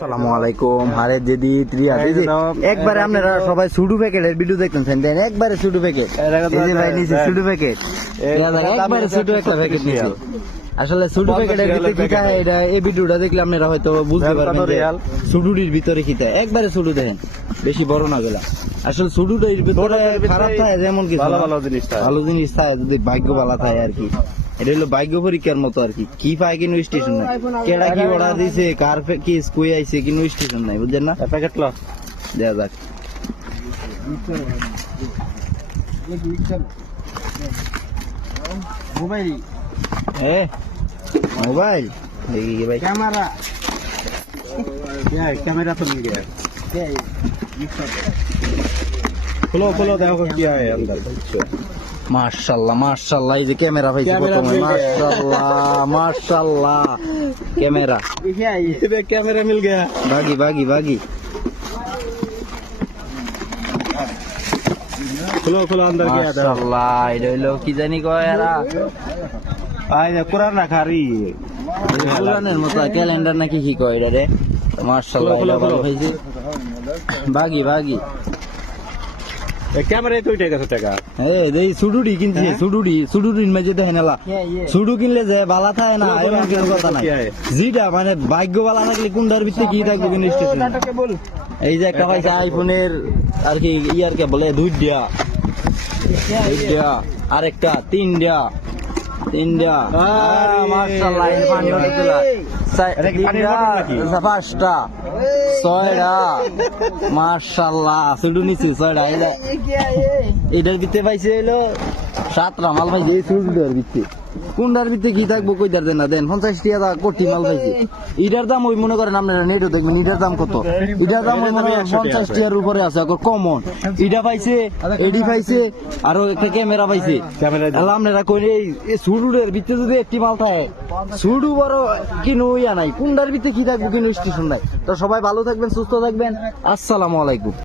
আসসালামু আলাইকুম। আরে দিদি একবারে আপনারা সবাই সুডু প্যাকেটের ভিডিও দেখতেছেন, দেন একবারে সুডু প্যাকেট এই যে ভাই নিচে সুডু প্যাকেট একবারে সুডু একটা প্যাকেট নিচে। আসলে সুডু প্যাকেটের ভিতরে কি থাকে এটা এই ভিডিওটা দেখলে আপনারা হয়তো বুঝতে পারবেন যে সুডুরির ভিতরে কি থাকে। একবারে সুডু দেখেন, বেশি বড় না গেলা। আসলে সুডুরির ভিতরে খারাপ থাকে যেমন কিছু ভালো জিনিস থাকে যদি ভাগ্য ভালো থাকে আর কি। এটা হলো ভাগ্য পরীক্ষার মতো আর কি। কি পায় কিন্তু স্টেশন নাই, কেডা কি অর্ডার দিছে, কার কি কই আইছে কিন্তু স্টেশন নাই, বুঝছেন না? প্যাকেট ল দেয়া যাক। মোবাইল मोबाइल देखिए भाई कैमरा क्या है, कैमरा तो मिल गया। खोलो खोलो देखो क्या है अंदर। माशाल्लाह माशाल्लाह ये कैमरा भाई माशाल्लाह माशाल्लाह कैमरा क्या है, ये कैमरा मिल गया। भागी भागी भागी खोलो खोलो अंदर क्या है माशाल्लाह। ये लो की जानी को यारा কোরআন রাখা রে কোরআনের মতো ক্যালেন্ডার নাকি কি কয় এটা রে। মাশাআল্লাহ ভালো হইছে। ভাগি ভাগি ক্যামেরায় কই টাকা টাকা এই সুডুডি কিনছি, সুডুডির মাঝে দেখেন এলা সুডু কিনলে যে বালা থাকে না এমন কোনো কথা নাই। জিটা মানে ভাগ্য বালা থাকলে কোনটার ভিতরে কি থাকবে কিন্তু স্টেশন। এই যে একটা পাইছে আইফোনের আর কি ইয়ার কে বলে দুইটা আরেকটা তিনটা মাশাআল্লাহ এই পানি হতেলা পাঁচটা ছয়টা মাশাআল্লাহ সুডু নিচে ছয়টা। এটার ভিতরে পাইছে হলো 7টা মাল পাইছে এই সুডুটার ভিতরে। কোনটার ভিতরে কি থাকবো কই দার দেন না দেন 50 টাকা কোটি মাল পাইছে। এটার দাম ওই মনে করেন আপনারা নেটও দেখবেন এটার দাম কত। এটার দাম ওই মনে করেন 50 টাকার উপরে আছে এখন কমন। এটা পাইছে এডি পাইছে আরো একটা ক্যামেরা পাইছে। আপনারা কই এই সুডুর ভিতরে যদি একটি মাল থাকে সুডু বড় কিনো ইয়া নাই, কোনটার ভিতরে কি থাকবো কিনো স্টেশন নাই। তো সবাই ভালো থাকবেন, সুস্থ থাকবেন, আসসালামু আলাইকুম।